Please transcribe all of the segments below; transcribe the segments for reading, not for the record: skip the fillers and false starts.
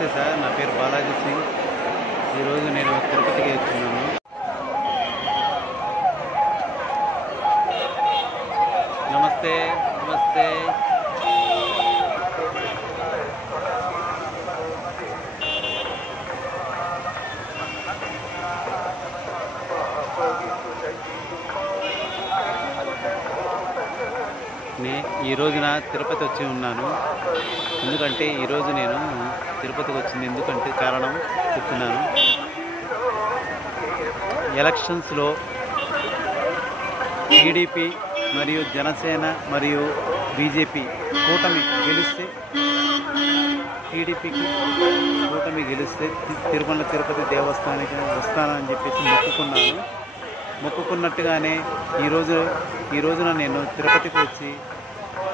నమస్తే సార్, నా పేరు బాలాజీ సింగ్. ఈరోజు నేను తిరుపతికి వచ్చున్నాను. నమస్తే నమస్తే. ఈ రోజున తిరుపతి వచ్చి ఉన్నాను. ఎందుకంటే ఈరోజు నేను తిరుపతికి వచ్చింది ఎందుకంటే కారణం చెప్తున్నాను. ఎలక్షన్స్లో టీడీపీ మరియు జనసేన మరియు బీజేపీ కూటమి గెలిస్తే టీడీపీకి కూటమి గెలిస్తే తిరుమల తిరుపతి దేవస్థానానికి వస్తానని చెప్పేసి మొక్కుకున్నట్టుగానే ఈ రోజున నేను తిరుపతికి వచ్చి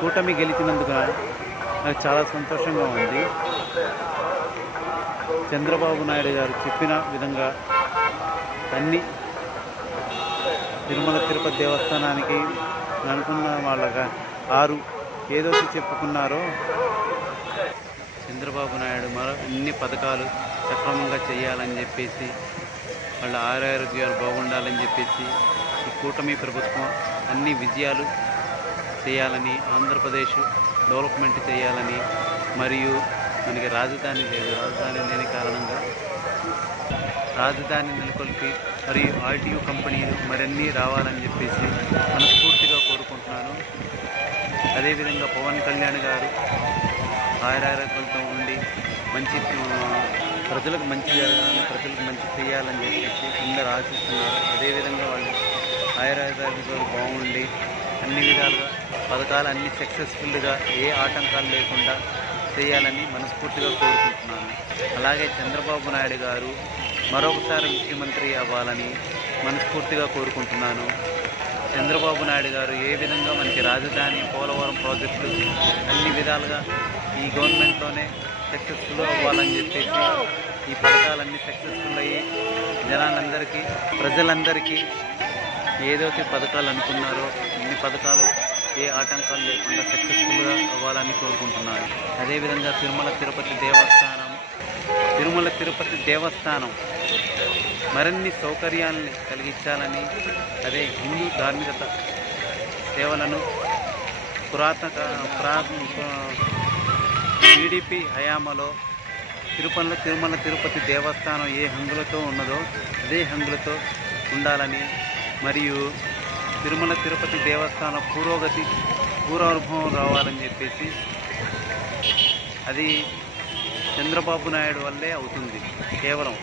కూటమి గెలిచినందుకు నాకు చాలా సంతోషంగా ఉంది. చంద్రబాబు నాయుడు గారు చెప్పిన విధంగా అన్ని తిరుమల తిరుపతి దేవస్థానానికి అనుకున్న వాళ్ళగా 6 ఏదైతే చెప్పుకున్నారో చంద్రబాబు నాయుడు అన్ని పథకాలు సక్రమంగా చేయాలని చెప్పేసి, వాళ్ళ ఆరోగ్యాలు బాగుండాలని చెప్పేసి ఈ కూటమి ప్రభుత్వం అన్ని విజయాలు చేయాలని, ఆంధ్రప్రదేశ్ డెవలప్మెంట్ చేయాలని, మరియు మనకి రాజధాని లేని కారణంగా రాజధాని నెలకొల్పి మరియు ఆర్టీయూ కంపెనీలు మరిన్ని రావాలని చెప్పేసి మనస్ఫూర్తిగా కోరుకుంటున్నాను. అదేవిధంగా పవన్ కళ్యాణ్ గారు ఆరోగ్యంతో ఉండి మంచి ప్రజలకు మంచి చేయాలని చెప్పేసి అందరూ ఆశిస్తున్నారు. అదేవిధంగా వాళ్ళు ఆరోగ్యాలు బాగుండి అన్ని విధాలుగా పథకాలు అన్ని సక్సెస్ఫుల్గా ఏ ఆటంకాలు లేకుండా చేయాలని మనస్ఫూర్తిగా కోరుకుంటున్నాను. అలాగే చంద్రబాబు నాయుడు గారు మరొకసారి ముఖ్యమంత్రి అవ్వాలని మనస్ఫూర్తిగా కోరుకుంటున్నాను. చంద్రబాబు నాయుడు గారు ఏ విధంగా మనకి రాజధాని, పోలవరం ప్రాజెక్టులు అన్ని విధాలుగా ఈ గవర్నమెంట్లోనే సక్సెస్ఫుల్ అవ్వాలని చెప్పేసి ఈ పథకాలన్నీ సక్సెస్ఫుల్ అయ్యి జనాలందరికీ, ప్రజలందరికీ ఏదైతే పథకాలు అనుకున్నారో ఇన్ని పథకాలు ఏ ఆటంకాలు లేకుండా సక్సెస్ఫుల్గా అవ్వాలని కోరుకుంటున్నాను. అదేవిధంగా తిరుమల తిరుపతి దేవస్థానం మరిన్ని సౌకర్యాలని కలిగించాలని, అదే హిందూ ధార్మికత సేవలను టీడీపీ హయాంలో తిరుమల తిరుపతి దేవస్థానం ఏ హంగులతో ఉన్నదో అదే హంగులతో ఉండాలని, మరియు తిరుమల తిరుపతి దేవస్థానం పూర్వానుభవం రావాలని చెప్పేసి అది చంద్రబాబు నాయుడు వల్లే అవుతుంది. కేవలం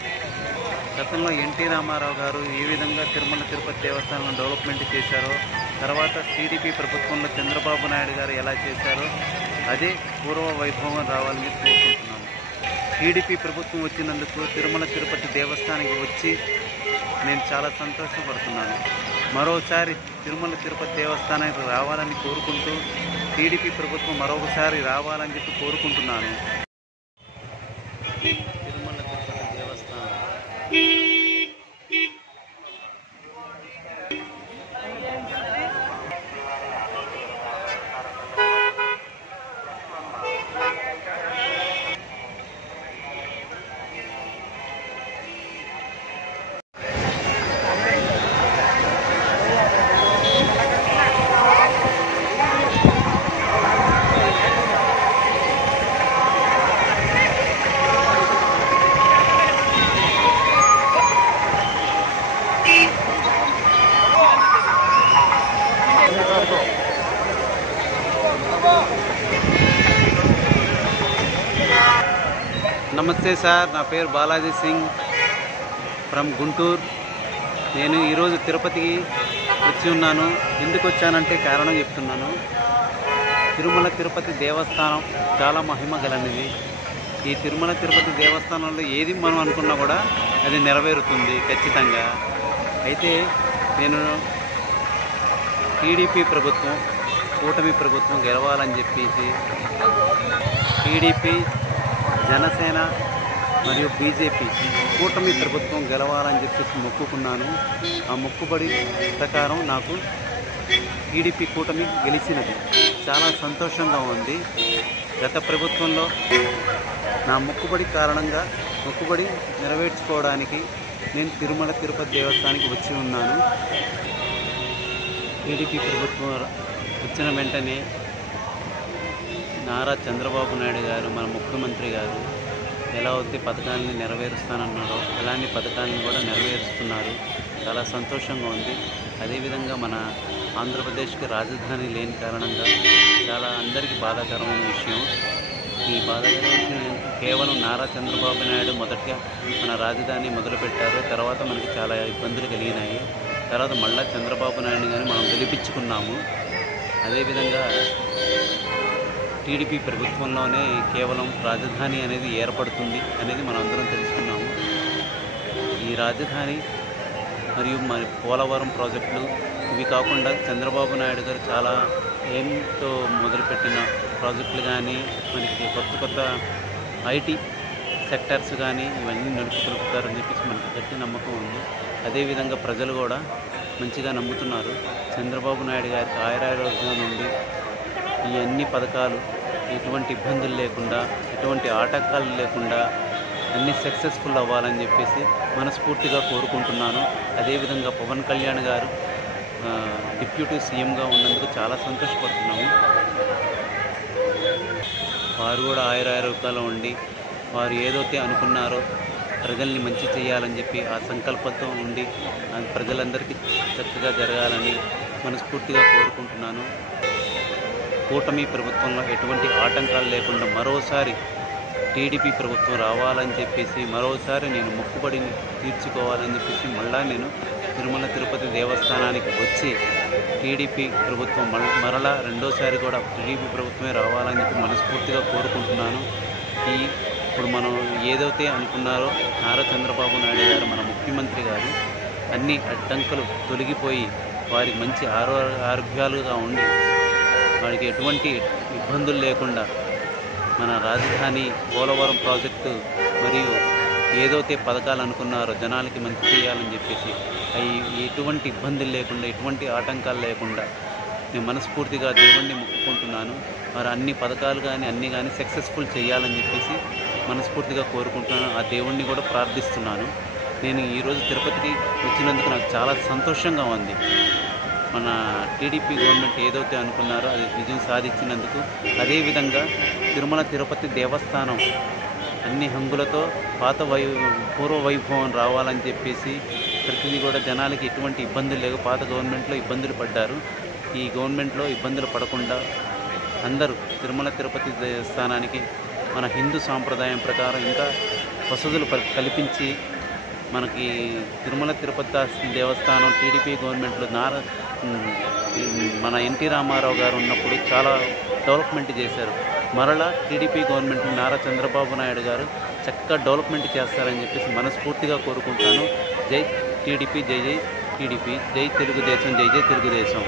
గతంలో ఎన్టీ రామారావు గారు ఏ విధంగా తిరుమల తిరుపతి దేవస్థానం డెవలప్మెంట్ చేశారో, తర్వాత టీడీపీ ప్రభుత్వంలో చంద్రబాబు నాయుడు గారు ఎలా చేశారో అదే పూర్వ వైభవం రావాలని కోరుకుంటున్నాను. టీడీపీ ప్రభుత్వం వచ్చినందుకు తిరుమల తిరుపతి దేవస్థానానికి వచ్చి నేను చాలా సంతోషపడుతున్నాను. మరోసారి తిరుమల తిరుపతి దేవస్థానానికి రావాలని కోరుకుంటూ టీడీపీ ప్రభుత్వం మరొకసారి రావాలని చెప్పి కోరుకుంటున్నాను. తిరుమల తిరుపతి దేవస్థానం నమస్తే సార్, నా పేరు బాలాజీ సింగ్ ఫ్రమ్ గుంటూరు. నేను ఈరోజు తిరుపతికి వచ్చి ఉన్నాను. ఎందుకు వచ్చానంటే కారణం చెప్తున్నాను. తిరుమల తిరుపతి దేవస్థానం చాలా మహిమ గలనిది. ఈ తిరుమల తిరుపతి దేవస్థానంలో ఏది మనం అనుకున్నా కూడా అది నెరవేరుతుంది ఖచ్చితంగా. అయితే నేను టీడీపీ ప్రభుత్వం, కూటమి ప్రభుత్వం గెలవాలని చెప్పేసి టీడీపీ, జనసేన మరియు బీజేపీ కూటమి ప్రభుత్వం గెలవాలని చెప్పేసి మొక్కుకున్నాను. ఆ మొక్కుబడి ప్రకారం నాకు టీడీపీ కూటమి గెలిచినది. చాలా సంతోషంగా ఉంది. గత ప్రభుత్వంలో నా మొక్కుబడి కారణంగా మొక్కుబడి నెరవేర్చుకోవడానికి నేను తిరుమల తిరుపతి దేవస్థానానికి వచ్చి ఉన్నాను. టీడీపీ ప్రభుత్వం వచ్చిన వెంటనే నారా చంద్రబాబు నాయుడు గారు, మన ముఖ్యమంత్రి గారు ఎలా అయితే పథకాలని నెరవేరుస్తానన్నారో అలాంటి పథకాలను కూడా నెరవేరుస్తున్నారు. చాలా సంతోషంగా ఉంది. అదేవిధంగా మన ఆంధ్రప్రదేశ్కి రాజధాని లేని కారణంగా చాలా అందరికీ బాధాకరమైన విషయం. ఈ బాధాకరమైన విషయం కేవలం నారా చంద్రబాబు నాయుడు మొదటగా మన రాజధాని మొదలుపెట్టారు. తర్వాత మనకి చాలా ఇబ్బందులు కలిగినాయి. తర్వాత మళ్ళా చంద్రబాబు నాయుడు కానీ మనం గెలిపించుకున్నాము. అదేవిధంగా టీడీపీ ప్రభుత్వంలోనే కేవలం రాజధాని అనేది ఏర్పడుతుంది అనేది మనం అందరం తెలుసుకున్నాము. ఈ రాజధాని మరియు మరి పోలవరం ప్రాజెక్టులు ఇవి కాకుండా చంద్రబాబు నాయుడు గారు చాలా ఏంతో మొదలుపెట్టిన ప్రాజెక్టులు కానీ మనకి కొత్త ఐటీ సెక్టర్స్ కానీ ఇవన్నీ నడుపుతారని చెప్పేసి మనకి గట్టి నమ్మకం ఉంది. అదేవిధంగా ప్రజలు కూడా మంచిగా నమ్ముతున్నారు. చంద్రబాబు నాయుడు గారికి ఆయురారోగ్యం నుండి ఈ అన్ని పథకాలు ఎటువంటి ఇబ్బందులు లేకుండా, ఎటువంటి ఆటంకాలు లేకుండా అన్నీ సక్సెస్ఫుల్ అవ్వాలని చెప్పేసి మనస్ఫూర్తిగా కోరుకుంటున్నాను. అదేవిధంగా పవన్ కళ్యాణ్ గారు డిప్యూటీ సీఎంగా ఉన్నందుకు చాలా సంతోషపడుతున్నాము. వారు కూడా ఆయురారోగ్యాలు ఉండి వారు ఏదైతే అనుకున్నారో ప్రజల్ని మంచి చేయాలని చెప్పి ఆ సంకల్పంతో ఉండి ప్రజలందరికీ చక్కగా జరగాలని మనస్ఫూర్తిగా కోరుకుంటున్నాను. కూటమి ప్రభుత్వంలో ఎటువంటి ఆటంకాలు లేకుండా మరోసారి టీడీపీ ప్రభుత్వం రావాలని చెప్పేసి మరోసారి నేను మొక్కుబడిని తీర్చుకోవాలని చెప్పేసి మళ్ళా నేను తిరుమల తిరుపతి దేవస్థానానికి వచ్చి టీడీపీ ప్రభుత్వం మరలా రెండోసారి కూడా టీడీపీ ప్రభుత్వమే రావాలని చెప్పి మనస్ఫూర్తిగా కోరుకుంటున్నాను. ఇప్పుడు మనం ఏదైతే అనుకున్నారో నారా చంద్రబాబు నాయుడు గారు మన ముఖ్యమంత్రి గారు అన్ని అడ్డంకులు తొలగిపోయి వారికి మంచి ఆరోగ్యాలుగా ఉండి వారికి ఎటువంటి ఇబ్బందులు లేకుండా మన రాజధాని పోలవరం ప్రాజెక్టు మరియు ఏదైతే పథకాలు అనుకున్నారో జనాలకి మంచి చేయాలని చెప్పేసి అవి ఎటువంటి ఇబ్బందులు లేకుండా ఎటువంటి ఆటంకాలు లేకుండా నేను మనస్ఫూర్తిగా దేవుణ్ణి మొక్కుకుంటున్నాను. మరి అన్ని పథకాలు కానీ అన్నీ కానీ సక్సెస్ఫుల్ చేయాలని చెప్పేసి మనస్ఫూర్తిగా కోరుకుంటున్నాను. ఆ దేవుణ్ణి కూడా ప్రార్థిస్తున్నాను. నేను ఈరోజు తిరుపతికి వచ్చినందుకు నాకు చాలా సంతోషంగా ఉంది. మన టీడీపీ గవర్నమెంట్ ఏదైతే అనుకున్నారో అది విజయం సాధించినందుకు, అదేవిధంగా తిరుమల తిరుపతి దేవస్థానం అన్ని హంగులతో పూర్వ వైభవం రావాలని చెప్పేసి ప్రతిదీ కూడా జనాలకి ఎటువంటి ఇబ్బందులు లేవు. పాత గవర్నమెంట్లో ఇబ్బందులు పడ్డారు. ఈ గవర్నమెంట్లో ఇబ్బందులు పడకుండా అందరూ తిరుమల తిరుపతి దేవస్థానానికి మన హిందూ సాంప్రదాయం ప్రకారం ఇంకా వసతులు కల్పించి మనకి తిరుమల తిరుపతి దేవస్థానం టీడీపీ గవర్నమెంట్లో మన ఎన్టీ రామారావు గారు ఉన్నప్పుడు చాలా డెవలప్మెంట్ చేశారు. మరలా టీడీపీ గవర్నమెంట్ నారా చంద్రబాబు నాయుడు గారు చక్కగా డెవలప్మెంట్ చేస్తారని చెప్పేసి మనస్ఫూర్తిగా కోరుకుంటాను. జై టీడీపీ, జై జై టీడీపీ, జై తెలుగుదేశం, జై జై తెలుగుదేశం.